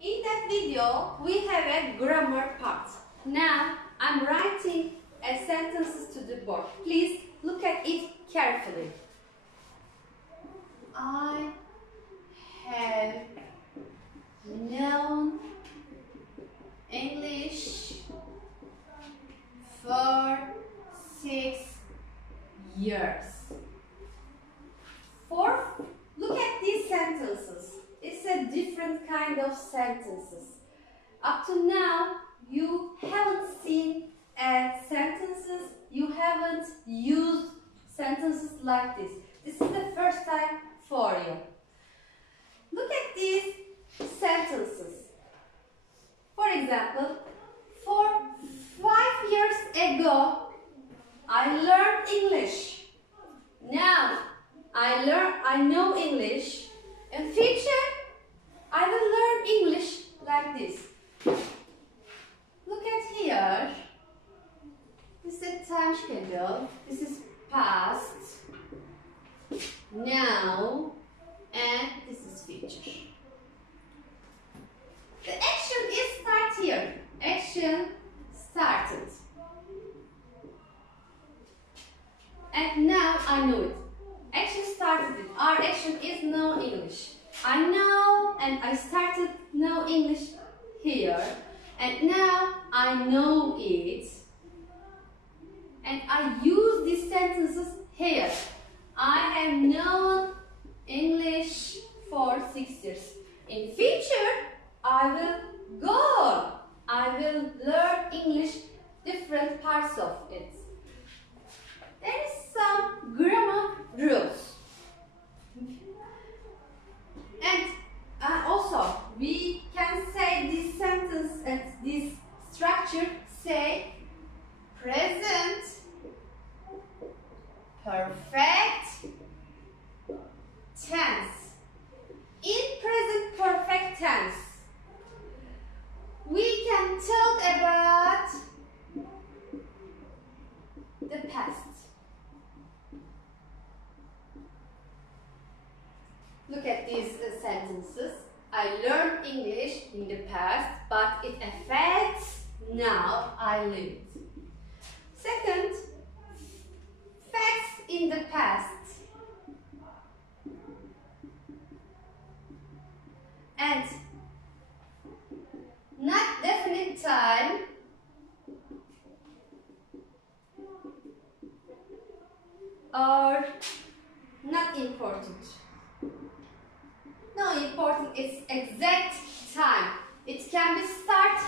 In that video, we have a grammar part. Now, I'm writing a sentences to the board. Please look at it carefully. I have known English for 6 years. Look at these sentences. It's a different kind of sentences. Up to now, you haven't seen sentences, you haven't used sentences like this. This is the first time for you. Look at these sentences. For example, for 5 years ago, I learned English. Now, I know English. In future, I will learn English like this. Look at here. This is time schedule. This is past, now, and this is future. The action is start here. Action started. And now I know it. Action started it. Our action is know English. I know and I started know English here. And now I know it. And I use these sentences here. I have known English for 6 years. In future, I will go. I will learn English, different parts of it. There is some grammar rules. And also, we can say this sentence and this structure, say present, perfect tense. In present perfect tense, we can talk about the past. Look at these sentences. I learned English in the past, but it affects now I live it. Second, facts in the past. And not definite time. Or not important. No, important, it's exact time. It can be start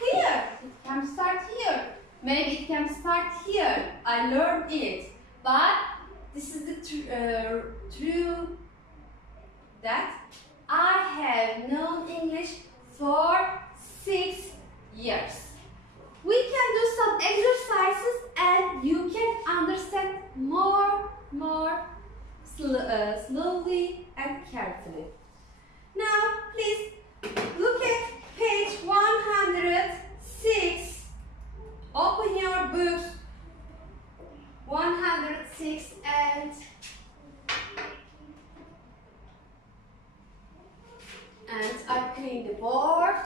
here. It can start here. Maybe it can start here. I learned it. But this is the true that I have known English for 6 years. We can do some exercises and you can understand more slowly and carefully. Now, please look at page 106. Open your books. 106 and I clean the board.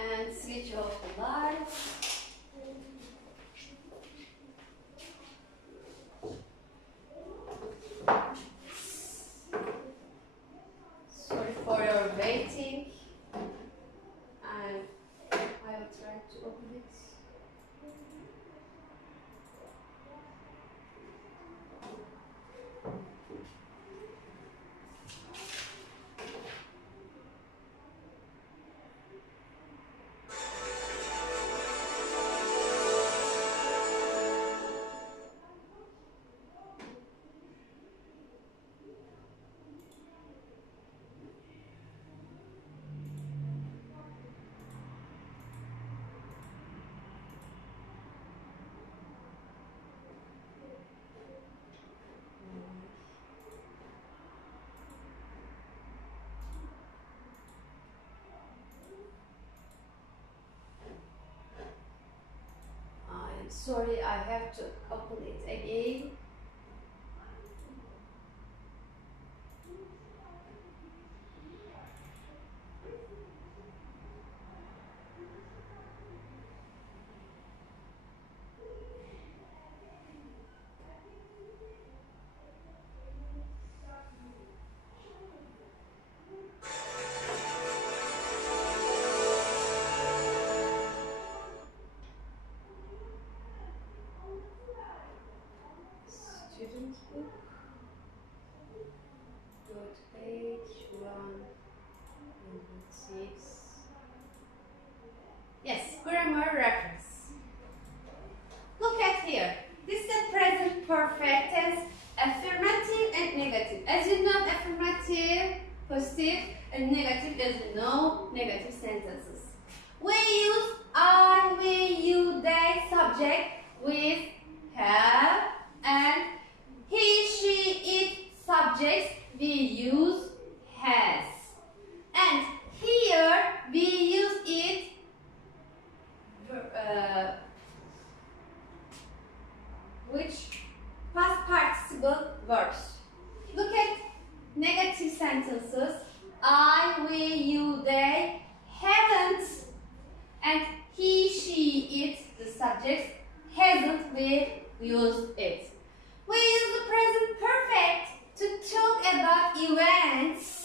And switch off the lights. Sorry for your waiting. And I will try to open it. sorry, I have to open it again. Student book. Go to page 106. Yes, grammar reference. Look at here. This is the present perfect tense, affirmative and negative. As you know, affirmative, positive, and negative is no negative sentences. We use I, we, you, they subject with have, and he, she, it subjects we use has. And here we use it which past participle verbs. Look at negative sentences. I, we, you, they haven't, and he, she, it, the subjects, hasn't we used it. We use the present perfect to talk about events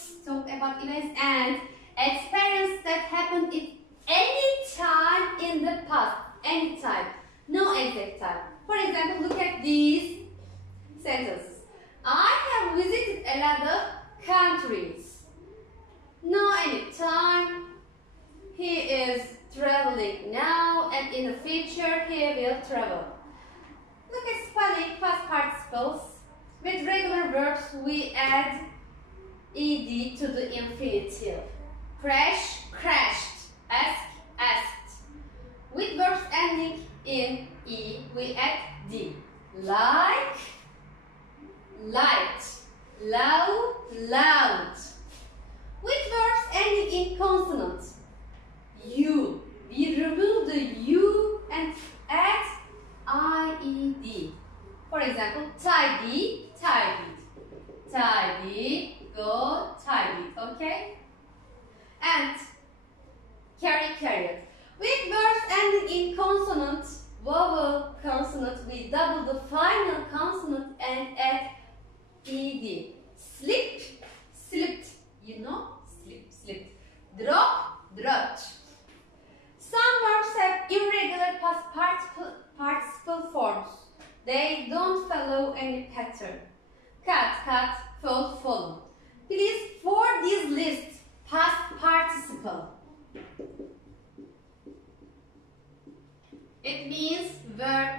and experience that happened at any time in the past, any time, no exact time. For example, look at these sentences. I have visited a lot of countries. No any time. He is traveling now, and in the future he will travel. Look at spelling past participles. With regular verbs, we add ed to the infinitive. Crash, crashed. Ask, asked. With verbs ending in e, we add d. Like, liked. Loud, loud. With verbs ending in consonant. U. We remove the u and add ied. For example, tidy, tidied. Tidy, go, tidied. Okay? And carry, carried. With verbs ending in consonant, vowel consonant, we double the final consonant and add ed. Slip, slipped. You know? Slip, slipped. Drop, dropped. Some verbs have irregular past participle forms. They don't follow any pattern. Cut, cut, fold, follow. Please, for this list, past participle. It means verb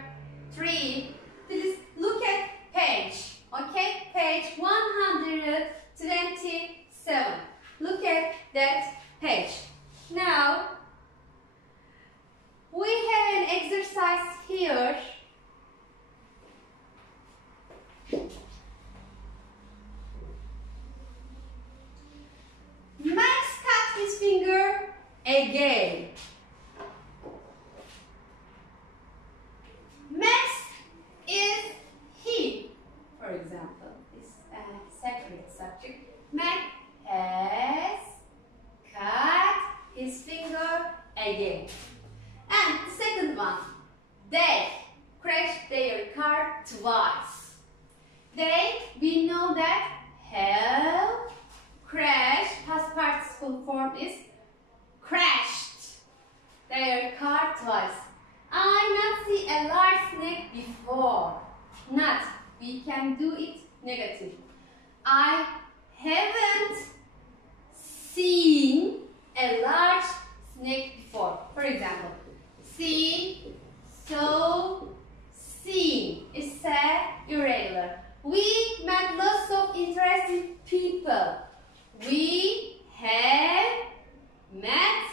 3. Please look at page. Okay, page 127. Look at that page. Now, we have an exercise here. Max cut his finger again. Max is he, for example. It's a separate subject. Max has cut his finger again. And the second one, they crashed their car twice. They, we know that have, crashed, past participle form is crashed their car twice. I not see a large snake before. Not, we can do it negative. I haven't seen a large snake before. For example, see, so, seen. It's irregular. We met lots of interesting people. We have met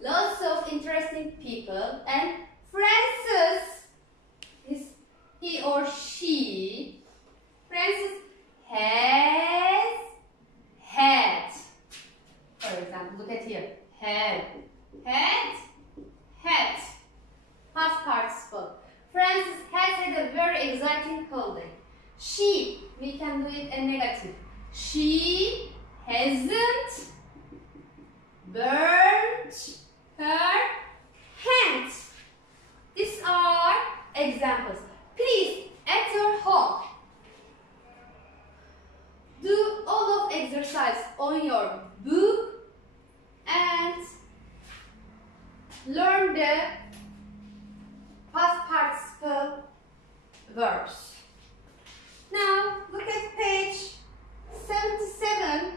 lots of interesting people, and Francis is he or she. Francis has had. For example, look at here. Had. Had. Had. Past participle. Francis has had a very exciting holiday. She, we can do it in negative. She hasn't burnt her hands. These are examples. Please, at your home, do all of exercise on your book and learn the past participle verbs. Now, look at page 77.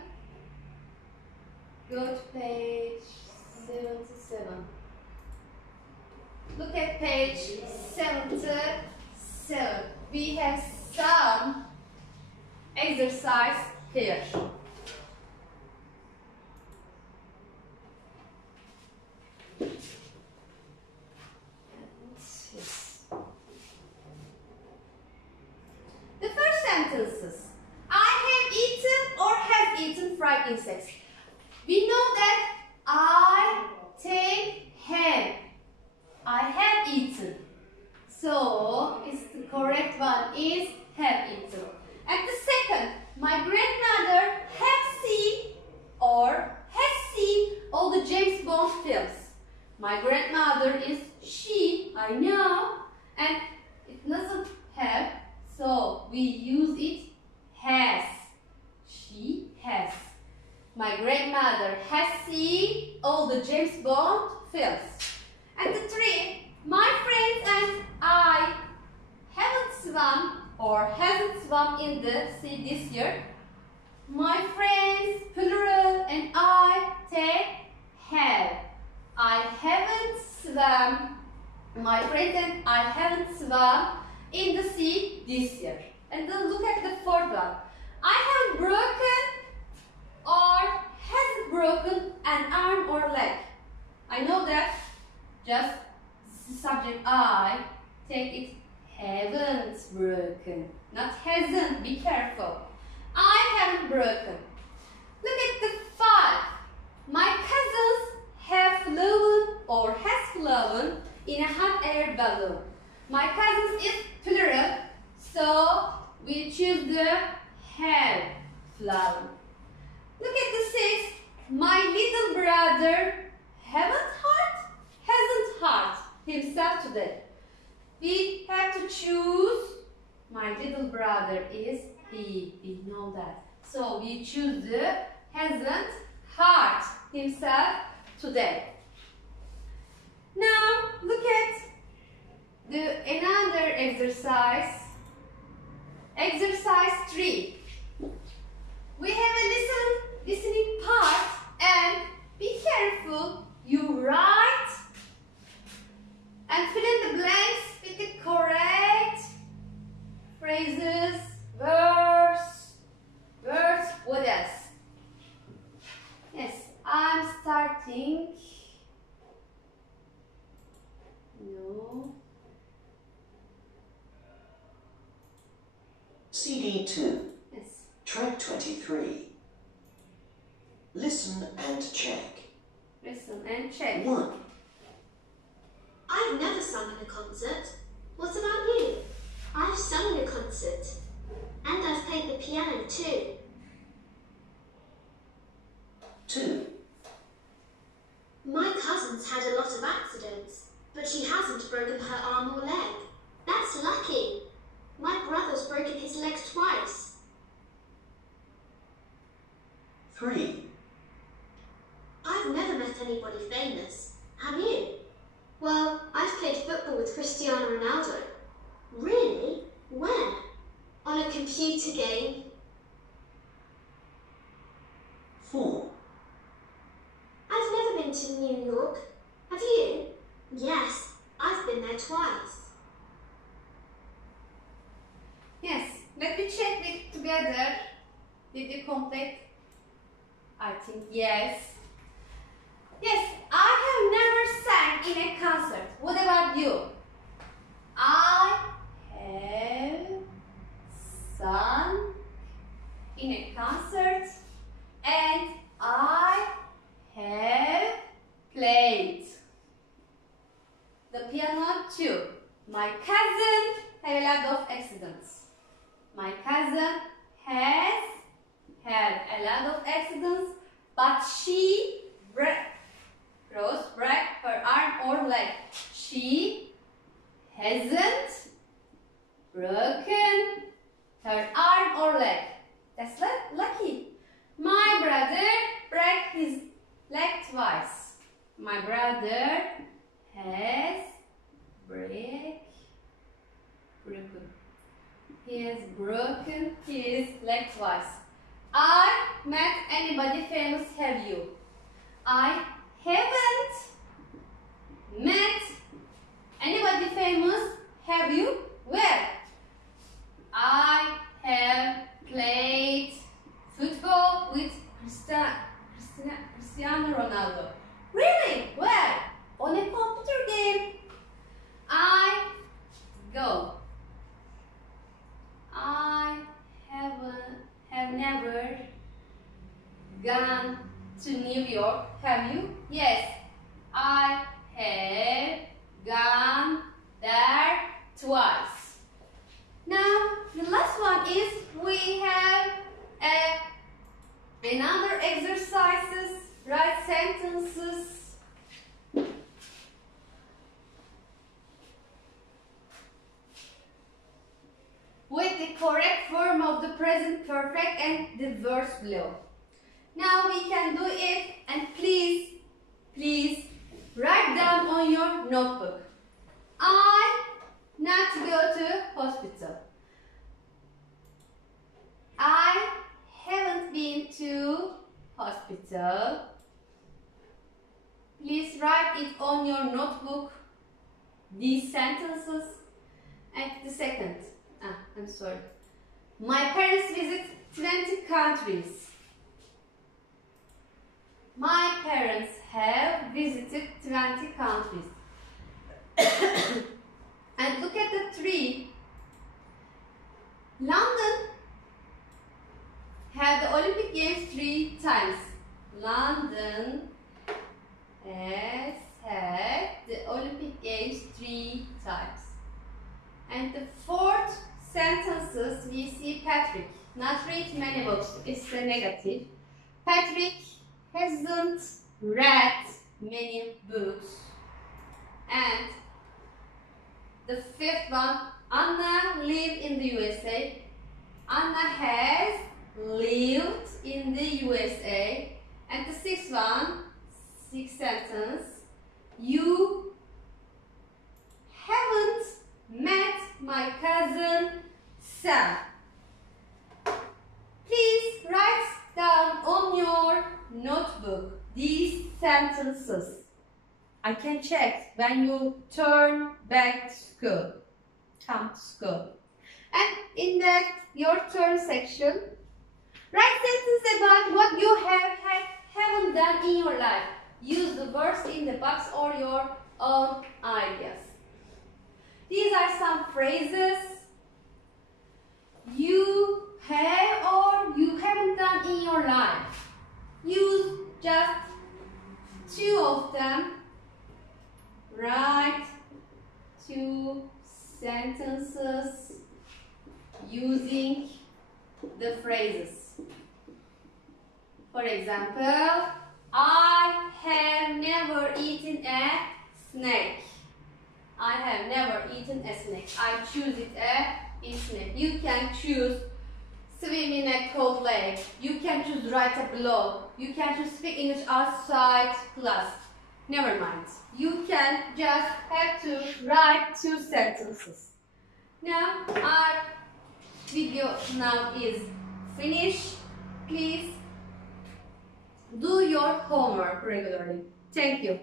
Go to page 77. Look at page 77. We have some exercise here. The first sentences. I have eaten or have eaten fried insects. We know that I take have. I have eaten. So, the correct one is have eaten. And the second, my grandmother has seen or has seen all the James Bond films. My grandmother is she, I know, and it doesn't have, so we use it has. She has. My grandmother has seen all the James Bond films. And the three, my friends and I haven't swum or hasn't swum in the sea this year. My friends, plural, and I take have. I haven't swum. My friends and I haven't swum in the sea this year. And then look at the fourth one. I haven't broken or hasn't broken an arm or leg. I know that just subject I, take it haven't broken, not hasn't, be careful. I haven't broken. Look at the five. My cousins have flown or has flown in a hot air balloon. My cousins is plural, so we choose the have flown. Look at the six. My little brother hasn't hurt himself today. We have to choose. My little brother is he. We know that. So we choose the hasn't hurt himself today. Now look at another exercise. Exercise 3. We have a listening part, and be careful. You write and fill in the blanks with the correct phrases, words, what else? Yes, I'm starting. No. CD 2. Yes. Track 23. Listen and check. Listen and check. 1. I've never sung in a concert. What about you? I've sung in a concert. And I've played the piano too. 2. My cousin's had a lot of accidents, but she hasn't broken her arm or leg. That's lucky. My brother's broken his leg twice. 3. I've never met anybody famous. Have you? Well, I've played football with Cristiano Ronaldo. Really? Where? On a computer game. 4. I've never been to New York. Have you? Yes, I've been there twice. Yes, let me check it together. Did you complete? I think yes. Yes, I have never sang in a concert. What about you? I have sung in a concert and I have played the piano too. My cousin she Rose break her arm or leg. She hasn't broken her arm or leg. That's lucky. My brother broke his leg twice. My brother has broken. He has broken his leg twice. I met anybody famous, have you? I haven't met anybody famous, have you? Where? I have played football with Cristiano Ronaldo. Really? Where? On a computer game. I have never gone to New York. Have you? Yes, I have gone there twice. Now, the last one is we have another exercises, write sentences. With the correct form of the present perfect and the verbs below. Now we can do it, and please write down on your notebook. I not go to hospital. I haven't been to hospital. Please write it on your notebook, these sentences. And the second, I'm sorry. My parents visit 20 countries. My parents have visited 20 countries. And look at the 3. London had the Olympic Games 3 times. London has had the Olympic Games 3 times. And the 4th sentences we see Patrick. Not read many books, it's the negative. Patrick hasn't read many books. And the 5th one, Anna lived in the USA. Anna has lived in the USA. And the 6th one, 6th sentence, you haven't met my cousin Sam. Please write down on your notebook these sentences. I can check when you turn back to school. Come to school. And in that your turn section, write sentences about what you haven't done in your life. Use the words in the box or your own ideas. These are some phrases you have or you haven't done in your life. Use just 2 of them. Write 2 sentences using the phrases. For example, I have never eaten a snack. I have never eaten a snack. I choose it a snack. You can choose swim in a cold lake. You can choose write a blog. You can choose speak English outside class. Never mind. You can just have to write 2 sentences. Now our video now is finished. Please do your homework regularly. Thank you.